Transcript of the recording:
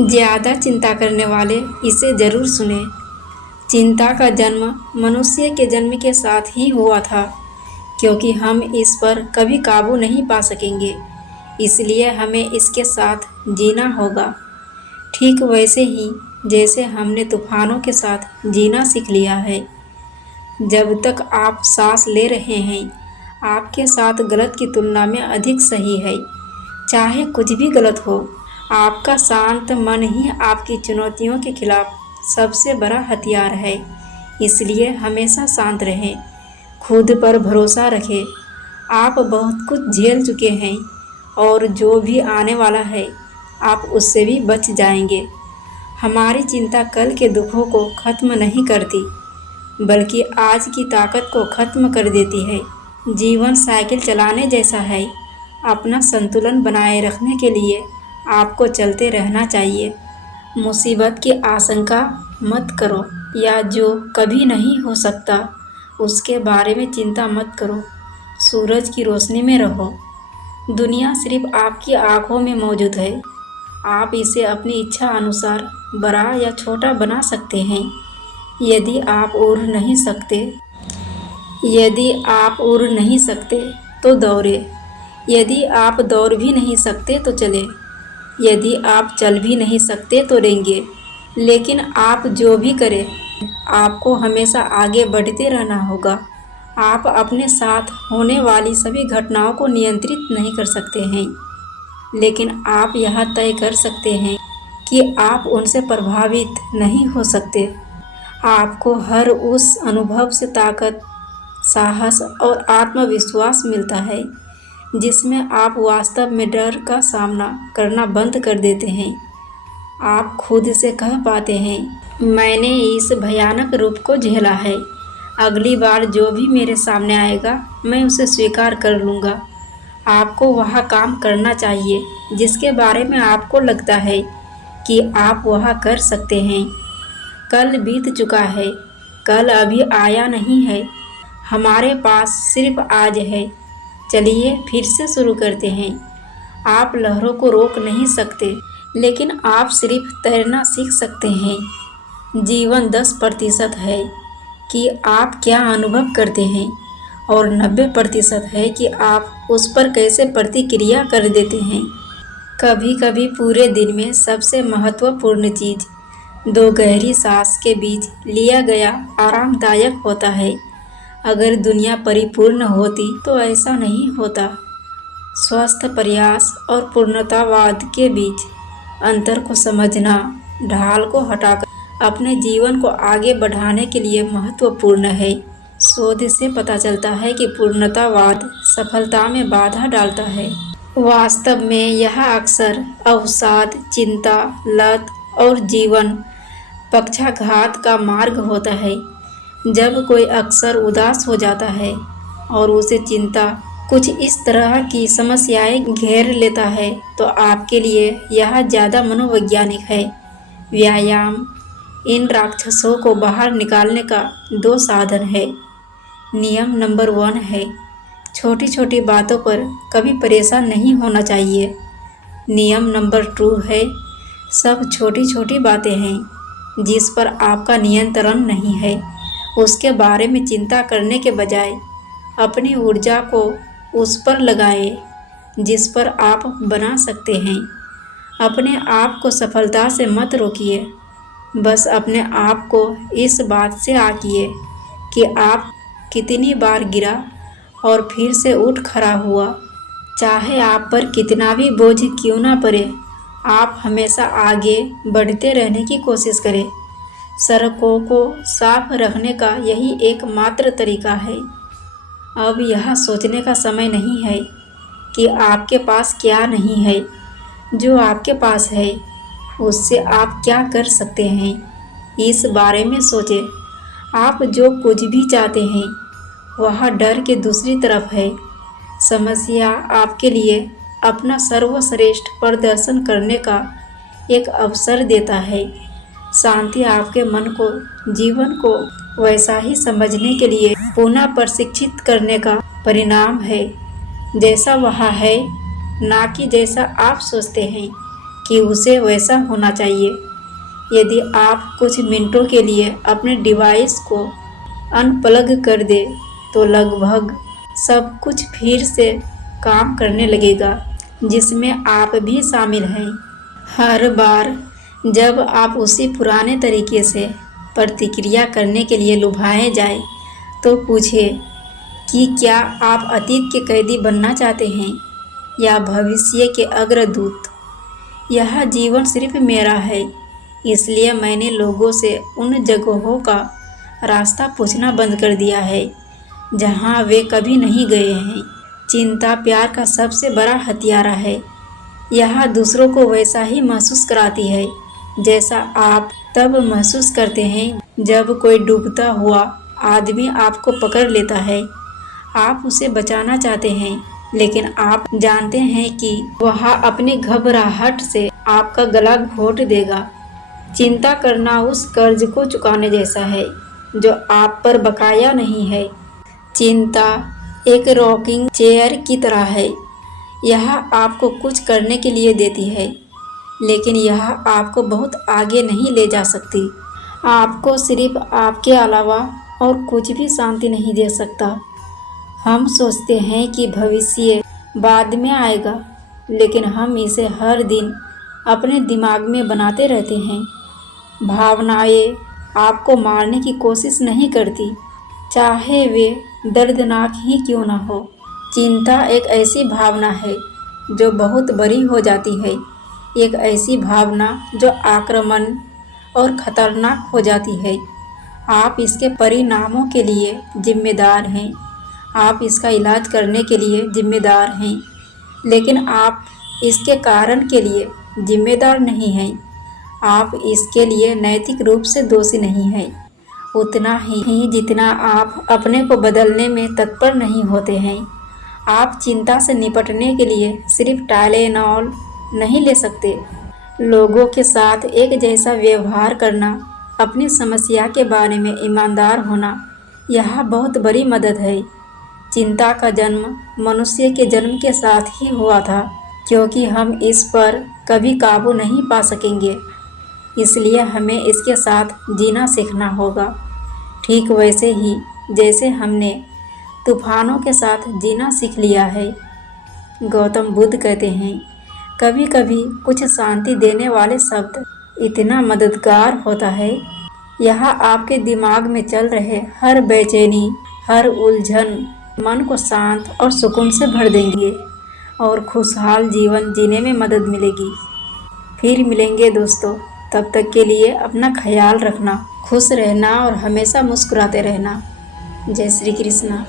ज़्यादा चिंता करने वाले इसे ज़रूर सुने। चिंता का जन्म मनुष्य के जन्म के साथ ही हुआ था, क्योंकि हम इस पर कभी काबू नहीं पा सकेंगे, इसलिए हमें इसके साथ जीना होगा। ठीक वैसे ही जैसे हमने तूफानों के साथ जीना सीख लिया है। जब तक आप सांस ले रहे हैं, आपके साथ गलत की तुलना में अधिक सही है। चाहे कुछ भी गलत हो, आपका शांत मन ही आपकी चुनौतियों के खिलाफ सबसे बड़ा हथियार है। इसलिए हमेशा शांत रहें, खुद पर भरोसा रखें। आप बहुत कुछ झेल चुके हैं और जो भी आने वाला है, आप उससे भी बच जाएंगे। हमारी चिंता कल के दुखों को ख़त्म नहीं करती, बल्कि आज की ताकत को ख़त्म कर देती है। जीवन साइकिल चलाने जैसा है। अपना संतुलन बनाए रखने के लिए आपको चलते रहना चाहिए। मुसीबत की आशंका मत करो, या जो कभी नहीं हो सकता उसके बारे में चिंता मत करो। सूरज की रोशनी में रहो। दुनिया सिर्फ आपकी आँखों में मौजूद है। आप इसे अपनी इच्छा अनुसार बड़ा या छोटा बना सकते हैं। यदि आप उड़ नहीं सकते तो दौड़े। यदि आप दौड़ भी नहीं सकते तो चले। यदि आप चल भी नहीं सकते तो रेंगे। लेकिन आप जो भी करें, आपको हमेशा आगे बढ़ते रहना होगा। आप अपने साथ होने वाली सभी घटनाओं को नियंत्रित नहीं कर सकते हैं, लेकिन आप यह तय कर सकते हैं कि आप उनसे प्रभावित नहीं हो सकते। आपको हर उस अनुभव से ताकत, साहस और आत्मविश्वास मिलता है जिसमें आप वास्तव में डर का सामना करना बंद कर देते हैं। आप खुद से कह पाते हैं, मैंने इस भयानक रूप को झेला है। अगली बार जो भी मेरे सामने आएगा, मैं उसे स्वीकार कर लूँगा। आपको वह काम करना चाहिए जिसके बारे में आपको लगता है कि आप वह कर सकते हैं। कल बीत चुका है, कल अभी आया नहीं है। हमारे पास सिर्फ आज है। चलिए फिर से शुरू करते हैं। आप लहरों को रोक नहीं सकते, लेकिन आप सिर्फ तैरना सीख सकते हैं। जीवन 10% है कि आप क्या अनुभव करते हैं, और 90% है कि आप उस पर कैसे प्रतिक्रिया कर देते हैं। कभी कभी पूरे दिन में सबसे महत्वपूर्ण चीज़ 2 गहरी सांस के बीच लिया गया आरामदायक होता है। अगर दुनिया परिपूर्ण होती तो ऐसा नहीं होता। स्वस्थ प्रयास और पूर्णतावाद के बीच अंतर को समझना ढाल को हटाकर अपने जीवन को आगे बढ़ाने के लिए महत्वपूर्ण है। शोध से पता चलता है कि पूर्णतावाद सफलता में बाधा डालता है। वास्तव में यह अक्सर अवसाद, चिंता, लत और जीवन पक्षाघात का मार्ग होता है। जब कोई अक्सर उदास हो जाता है और उसे चिंता कुछ इस तरह की समस्याएं घेर लेता है, तो आपके लिए यह ज़्यादा मनोवैज्ञानिक है। व्यायाम इन राक्षसों को बाहर निकालने का 2 साधन है। नियम नंबर 1 है, छोटी छोटी बातों पर कभी परेशान नहीं होना चाहिए। नियम नंबर 2 है, सब छोटी छोटी बातें हैं जिस पर आपका नियंत्रण नहीं है। उसके बारे में चिंता करने के बजाय अपनी ऊर्जा को उस पर लगाएं जिस पर आप बना सकते हैं। अपने आप को सफलता से मत रोकिए, बस अपने आप को इस बात से आकिए कि आप कितनी बार गिरा और फिर से उठ खड़ा हुआ। चाहे आप पर कितना भी बोझ क्यों ना पड़े, आप हमेशा आगे बढ़ते रहने की कोशिश करें। सड़कों को साफ रखने का यही एकमात्र तरीका है। अब यह सोचने का समय नहीं है कि आपके पास क्या नहीं है। जो आपके पास है, उससे आप क्या कर सकते हैं, इस बारे में सोचें। आप जो कुछ भी चाहते हैं, वह डर के दूसरी तरफ है। समस्या आपके लिए अपना सर्वश्रेष्ठ प्रदर्शन करने का एक अवसर देता है। शांति आपके मन को जीवन को वैसा ही समझने के लिए पुनः प्रशिक्षित करने का परिणाम है जैसा वह है, ना कि जैसा आप सोचते हैं। कि उसे वैसा होना चाहिए। यदि आप कुछ मिनटों के लिए अपने डिवाइस को अनप्लग कर दे तो लगभग सब कुछ फिर से काम करने लगेगा, जिसमें आप भी शामिल हैं। हर बार जब आप उसी पुराने तरीके से प्रतिक्रिया करने के लिए लुभाए जाए तो पूछें कि क्या आप अतीत के कैदी बनना चाहते हैं या भविष्य के अग्रदूत। यह जीवन सिर्फ मेरा है, इसलिए मैंने लोगों से उन जगहों का रास्ता पूछना बंद कर दिया है जहां वे कभी नहीं गए हैं। चिंता प्यार का सबसे बड़ा हथियार है। यह दूसरों को वैसा ही महसूस कराती है जैसा आप तब महसूस करते हैं जब कोई डूबता हुआ आदमी आपको पकड़ लेता है। आप उसे बचाना चाहते हैं, लेकिन आप जानते हैं कि वह अपनी घबराहट से आपका गला घोट देगा। चिंता करना उस कर्ज को चुकाने जैसा है जो आप पर बकाया नहीं है। चिंता एक रॉकिंग चेयर की तरह है। यह आपको कुछ करने के लिए देती है, लेकिन यह आपको बहुत आगे नहीं ले जा सकती। आपको सिर्फ आपके अलावा और कुछ भी शांति नहीं दे सकता। हम सोचते हैं कि भविष्य बाद में आएगा, लेकिन हम इसे हर दिन अपने दिमाग में बनाते रहते हैं। भावनाएं आपको मारने की कोशिश नहीं करती, चाहे वे दर्दनाक ही क्यों न हो। चिंता एक ऐसी भावना है जो बहुत बड़ी हो जाती है, एक ऐसी भावना जो आक्रामक और खतरनाक हो जाती है। आप इसके परिणामों के लिए जिम्मेदार हैं, आप इसका इलाज करने के लिए जिम्मेदार हैं, लेकिन आप इसके कारण के लिए जिम्मेदार नहीं हैं। आप इसके लिए नैतिक रूप से दोषी नहीं हैं, उतना ही जितना आप अपने को बदलने में तत्पर नहीं होते हैं। आप चिंता से निपटने के लिए सिर्फ टाइलेनॉल नहीं ले सकते। लोगों के साथ एक जैसा व्यवहार करना, अपनी समस्या के बारे में ईमानदार होना, यह बहुत बड़ी मदद है। चिंता का जन्म मनुष्य के जन्म के साथ ही हुआ था, क्योंकि हम इस पर कभी काबू नहीं पा सकेंगे, इसलिए हमें इसके साथ जीना सीखना होगा। ठीक वैसे ही जैसे हमने तूफानों के साथ जीना सीख लिया है। गौतम बुद्ध कहते हैं, कभी कभी कुछ शांति देने वाले शब्द इतना मददगार होता है, यह आपके दिमाग में चल रहे हर बेचैनी, हर उलझन मन को शांत और सुकून से भर देंगे और खुशहाल जीवन जीने में मदद मिलेगी। फिर मिलेंगे दोस्तों, तब तक के लिए अपना ख्याल रखना, खुश रहना और हमेशा मुस्कुराते रहना। जय श्री कृष्णा।